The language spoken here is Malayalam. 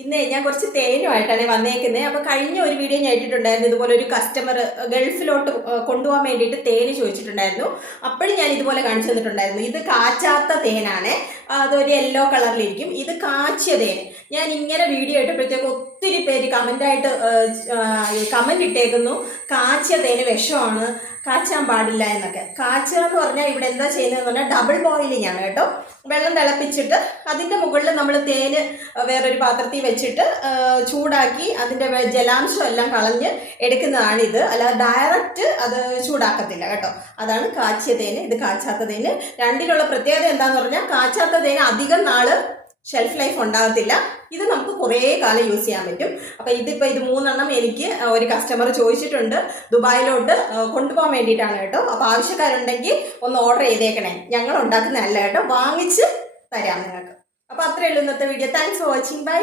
ഇന്നേ ഞാൻ കുറച്ച് തേനുമായിട്ടാണ് വന്നേക്കുന്നത്. അപ്പോൾ കഴിഞ്ഞ ഒരു വീഡിയോ ഞാൻ ഇട്ടിട്ടുണ്ടായിരുന്നു, ഇതുപോലെ ഒരു കസ്റ്റമർ ഗൾഫിലോട്ട് കൊണ്ടുപോകാൻ വേണ്ടിയിട്ട് തേന് ചോദിച്ചിട്ടുണ്ടായിരുന്നു. അപ്പോഴും ഞാൻ ഇതുപോലെ കാണിച്ചു തന്നിട്ടുണ്ടായിരുന്നു. ഇത് കാച്ചാത്ത തേനാണ്, അതൊരു യെല്ലോ കളറിലിരിക്കും. ഇത് കാച്ചിയ തേന്. ഞാൻ ഇങ്ങനെ വീഡിയോ ഇട്ടപ്പോഴത്തേക്ക് ഒത്തിരി പേര് കമൻറ്റ് ഇട്ടേക്കുന്നു, കാച്ചിയ തേന് വിഷമാണ്, കാച്ചാൻ പാടില്ല എന്നൊക്കെ. കാച്ചുക എന്ന് പറഞ്ഞാൽ ഇവിടെ എന്താ ചെയ്യുന്നതെന്ന് പറഞ്ഞാൽ ഡബിൾ ബോയിലിംഗ് ആണ് കേട്ടോ. വെള്ളം തിളപ്പിച്ചിട്ട് അതിൻ്റെ മുകളിൽ നമ്മൾ തേന് വേറൊരു പാത്രത്തിൽ വെച്ചിട്ട് ചൂടാക്കി അതിൻ്റെ ജലാംശം എല്ലാം കളഞ്ഞ് എടുക്കുന്നതാണിത്. അല്ലാതെ ഡയറക്റ്റ് അത് ചൂടാക്കത്തില്ല കേട്ടോ. അതാണ് കാച്ചിയ തേന്, ഇത് കാച്ചാത്ത തേന്. രണ്ടിലുള്ള പ്രത്യേകത എന്താണെന്ന് പറഞ്ഞാൽ കാച്ചാത്ത തേന് അധികം നാൾ ഷെൽഫ് ലൈഫ് ഉണ്ടാകത്തില്ല. ഇത് നമുക്ക് കുറേ കാലം യൂസ് ചെയ്യാൻ പറ്റും. അപ്പോൾ ഇതിപ്പോൾ ഇത് 3 എനിക്ക് ഒരു കസ്റ്റമർ ചോദിച്ചിട്ടുണ്ട്, ദുബായിലോട്ട് കൊണ്ടുപോകാൻ വേണ്ടിയിട്ടാണ് കേട്ടോ. അപ്പോൾ ആവശ്യക്കാരുണ്ടെങ്കിൽ ഒന്ന് ഓർഡർ ചെയ്തേക്കണേ. ഞങ്ങൾ ഉണ്ടാക്കുന്നതല്ല കേട്ടോ, വാങ്ങിച്ച് തരാം നിങ്ങൾക്ക്. അപ്പോൾ അത്രയേ ഉള്ളൂ ഇന്നത്തെ video. Thanks for watching. By.